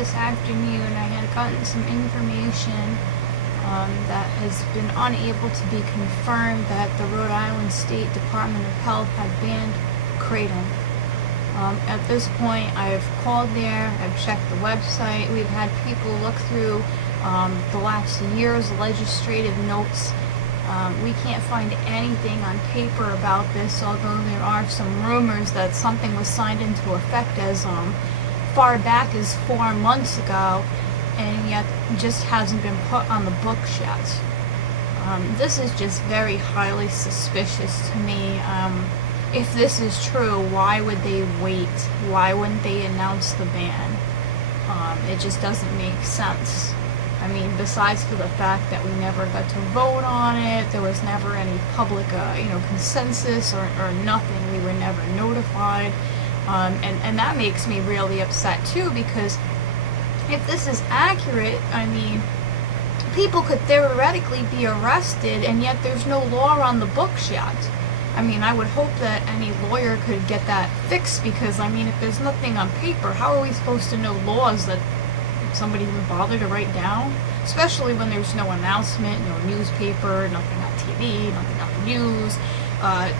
this afternoon I had gotten some information that has been unable to be confirmed that the Rhode Island State Department of Health had banned Kratom. At this point, I've called there, I've checked the website, we've had people look through the last year's legislative notes. We can't find anything on paper about this, although there are some rumors that something was signed into effect as far back as 4 months ago, and yet just hasn't been put on the books yet. This is just very highly suspicious to me. If this is true, why would they wait? Why wouldn't they announce the ban? It just doesn't make sense. I mean, besides for the fact that we never got to vote on it, there was never any public, consensus or nothing. We were never notified. And that makes me really upset too, because if this is accurate, I mean, people could theoretically be arrested, and yet there's no law on the books yet. I mean, I would hope that any lawyer could get that fixed, because, I mean, if there's nothing on paper, how are we supposed to know laws that somebody even bother to write down? Especially when there's no announcement, no newspaper, nothing on TV, nothing on the news.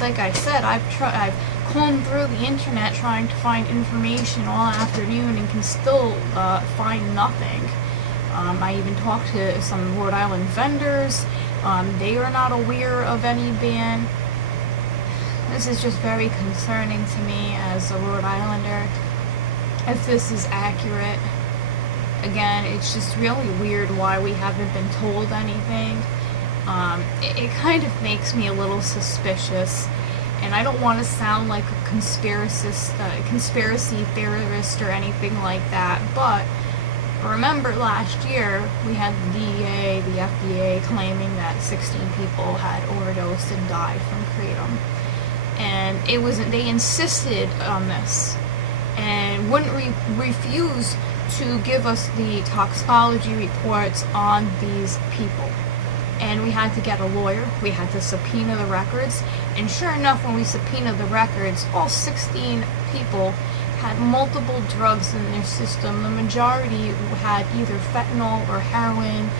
Like I said, I've combed through the internet trying to find information all afternoon and can still find nothing. I even talked to some Rhode Island vendors. They are not aware of any ban. This is just very concerning to me as a Rhode Islander, if this is accurate. Again, it's just really weird why we haven't been told anything. It kind of makes me a little suspicious, and I don't want to sound like a conspiracy theorist or anything like that, but remember last year we had the DEA, the FDA claiming that 16 people had overdosed and died from Kratom. And they insisted on this and wouldn't refuse to give us the toxicology reports on these people. And we had to get a lawyer, we had to subpoena the records, and sure enough, when we subpoenaed the records, all 16 people had multiple drugs in their system. The majority had either fentanyl or heroin,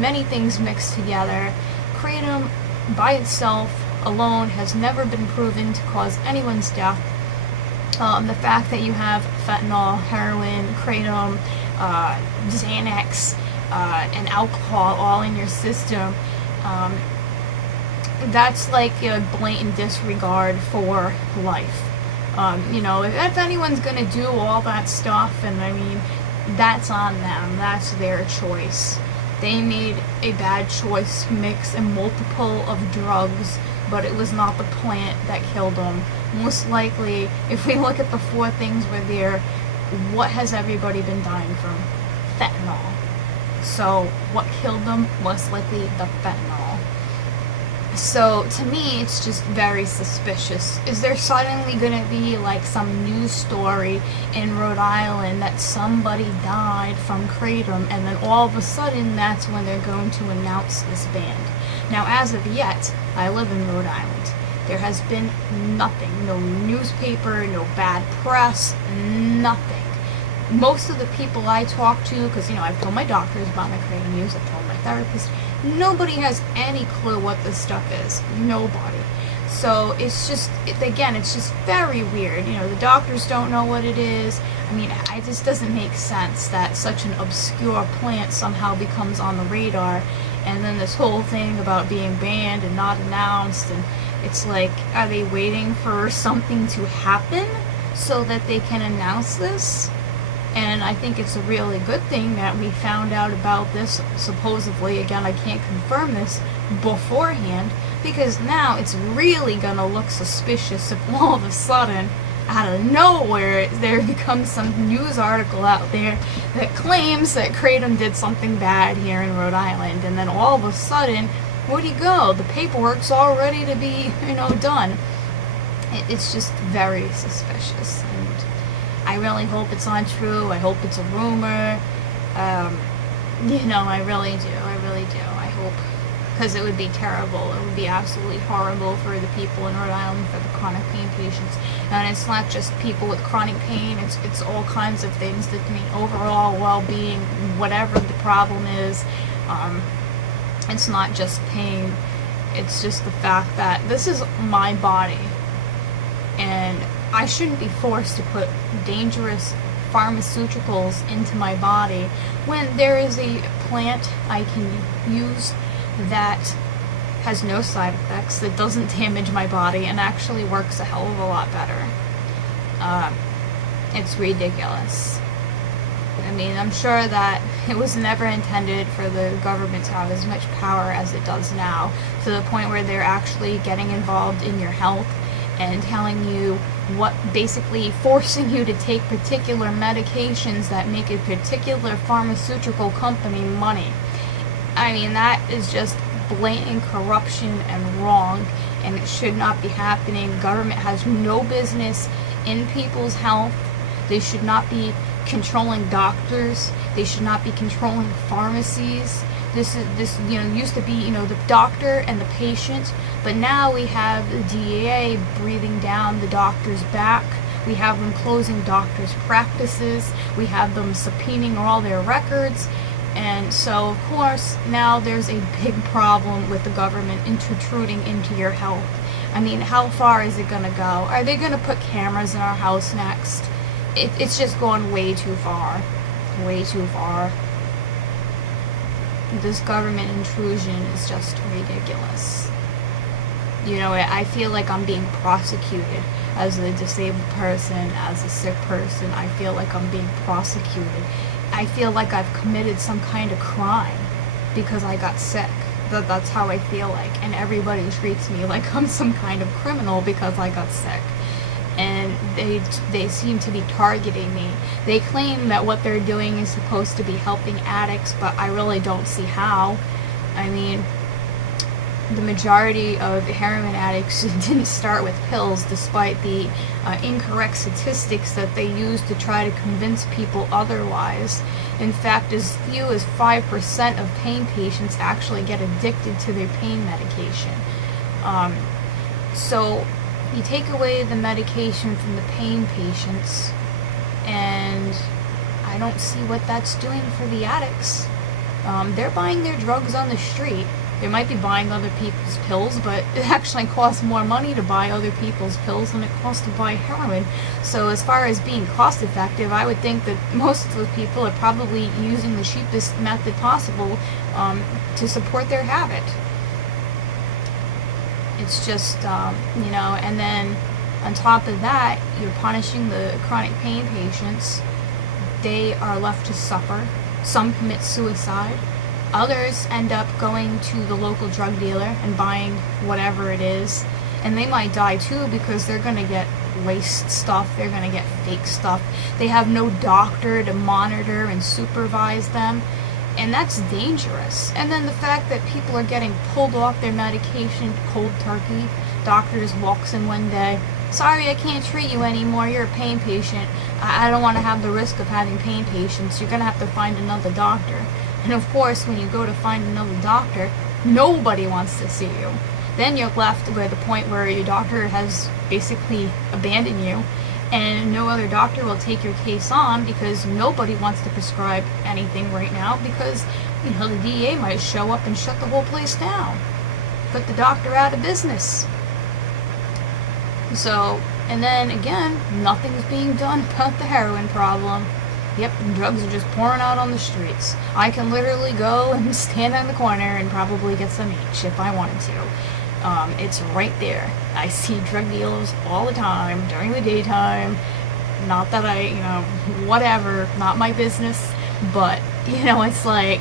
many things mixed together. Kratom by itself alone has never been proven to cause anyone's death. The fact that you have fentanyl, heroin, kratom, Xanax, and alcohol all in your system, that's like a blatant disregard for life. If anyone's gonna do all that stuff, and I mean, that's on them, that's their choice. They made a bad choice to mix a multiple of drugs, but it was not the plant that killed them. Most likely, if we look at the 4 things were there, what has everybody been dying from? Fentanyl. So what killed them? Most likely the fentanyl. So to me, it's just very suspicious. Is there suddenly going to be like some news story in Rhode Island that somebody died from Kratom, and then all of a sudden that's when they're going to announce this ban? Now, as of yet, I live in Rhode Island. There has been nothing. No newspaper, no bad press, nothing. Most of the people I talk to, because, I've told my doctors about my Kratom use, I've told my therapist, nobody has any clue what this stuff is. Nobody. So it's just very weird. The doctors don't know what it is. I mean, it just doesn't make sense that such an obscure plant somehow becomes on the radar, and then this whole thing about being banned and not announced, and it's like, are they waiting for something to happen so that they can announce this? And I think it's a really good thing that we found out about this, supposedly, again, I can't confirm this, beforehand, because now it's really gonna look suspicious if all of a sudden, out of nowhere, there becomes some news article out there that claims that Kratom did something bad here in Rhode Island, and then all of a sudden, where'd he go? The paperwork's all ready to be, done. It's just very suspicious, and I really hope it's untrue. I hope it's a rumor. I really do. I hope because it would be terrible. It would be absolutely horrible for the people in Rhode Island, for the chronic pain patients. And it's not just people with chronic pain, it's all kinds of things that mean overall well-being, whatever the problem is. It's not just pain. It's just the fact that this is my body, and I shouldn't be forced to put dangerous pharmaceuticals into my body when there is a plant I can use that has no side effects, that doesn't damage my body, and actually works a hell of a lot better. It's ridiculous. I mean, I'm sure that it was never intended for the government to have as much power as it does now, to the point where they're actually getting involved in your health and telling you what, basically forcing you to take particular medications that make a particular pharmaceutical company money. I mean, that is just blatant corruption and wrong, and it should not be happening. Government has no business in people's health. They should not be controlling doctors. They should not be controlling pharmacies. This used to be, the doctor and the patient, but now we have the DEA breathing down the doctor's back. We have them closing doctors' practices. We have them subpoenaing all their records. And so, of course, now there's a big problem with the government intruding into your health. I mean, how far is it going to go? Are they going to put cameras in our house next? It's just going way too far. Way too far. This government intrusion is just ridiculous. I feel like I'm being prosecuted as a disabled person, as a sick person. I feel like I'm being prosecuted. I feel like I've committed some kind of crime because I got sick. That's how I feel like. And everybody treats me like I'm some kind of criminal because I got sick. And they seem to be targeting me. They claim that what they're doing is supposed to be helping addicts, but I really don't see how. I mean, the majority of heroin addicts didn't start with pills, despite the incorrect statistics that they use to try to convince people otherwise. In fact, as few as 5% of pain patients actually get addicted to their pain medication. So you take away the medication from the pain patients, and I don't see what that's doing for the addicts. They're buying their drugs on the street. They might be buying other people's pills, but it actually costs more money to buy other people's pills than it costs to buy heroin. So as far as being cost effective, I would think that most of the people are probably using the cheapest method possible to support their habit. It's just, and then on top of that, you're punishing the chronic pain patients. They are left to suffer. Some commit suicide. Others end up going to the local drug dealer and buying whatever it is. And they might die too because they're going to get laced stuff. They're going to get fake stuff. They have no doctor to monitor and supervise them. And that's dangerous. And then the fact that people are getting pulled off their medication cold turkey. Doctors walks in one day, sorry, I can't treat you anymore, you're a pain patient. I don't want to have the risk of having pain patients. You're going to have to find another doctor. And of course, when you go to find another doctor, nobody wants to see you. Then you're left with the point where your doctor has basically abandoned you, and no other doctor will take your case on because nobody wants to prescribe anything right now because, the DEA might show up and shut the whole place down. Put the doctor out of business. So, and then again, nothing's being done about the heroin problem. Yep, drugs are just pouring out on the streets. I can literally go and stand on the corner and probably get some each if I wanted to. It's right there. I see drug dealers all the time during the daytime. Not that I, whatever, not my business. But, it's like,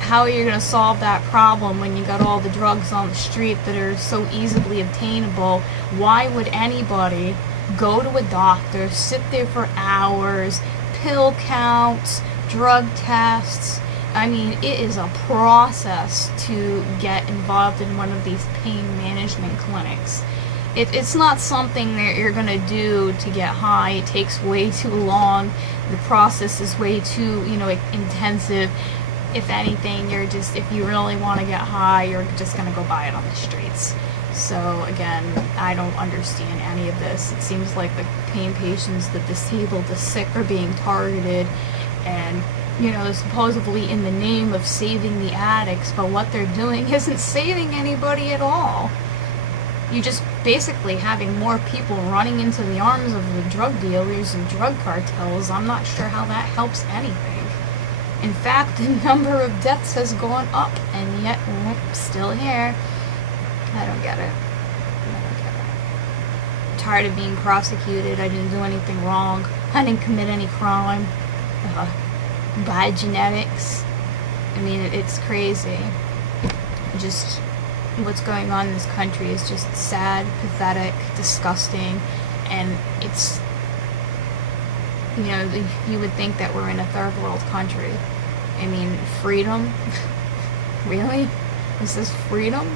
how are you going to solve that problem when you got all the drugs on the street that are so easily obtainable? Why would anybody go to a doctor, sit there for hours, pill counts, drug tests? I mean, it is a process to get involved in one of these pain management clinics. It's not something that you're going to do to get high. It takes way too long. The process is way too, intensive. if anything, if you really want to get high, you're just going to go buy it on the streets. So again, I don't understand any of this. It seems like the pain patients, the disabled, the sick are being targeted, and supposedly in the name of saving the addicts, but what they're doing isn't saving anybody at all. You're just basically having more people running into the arms of the drug dealers and drug cartels. I'm not sure how that helps anything. In fact, the number of deaths has gone up, and yet we're still here. I don't get it. I'm tired of being prosecuted. I didn't do anything wrong. I didn't commit any crime. Bad genetics. I mean, it's crazy. Just what's going on in this country is just sad, pathetic, disgusting, and it's, you would think that we're in a third world country. I mean, freedom? Really? Is this freedom?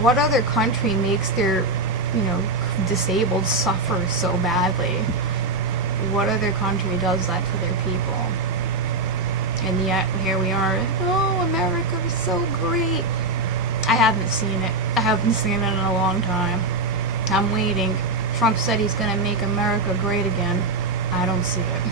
What other country makes their, disabled suffer so badly? What other country does that to their people? And yet, here we are. Oh, America is so great. I haven't seen it. I haven't seen it in a long time. I'm waiting. Trump said he's going to make America great again. I don't see it.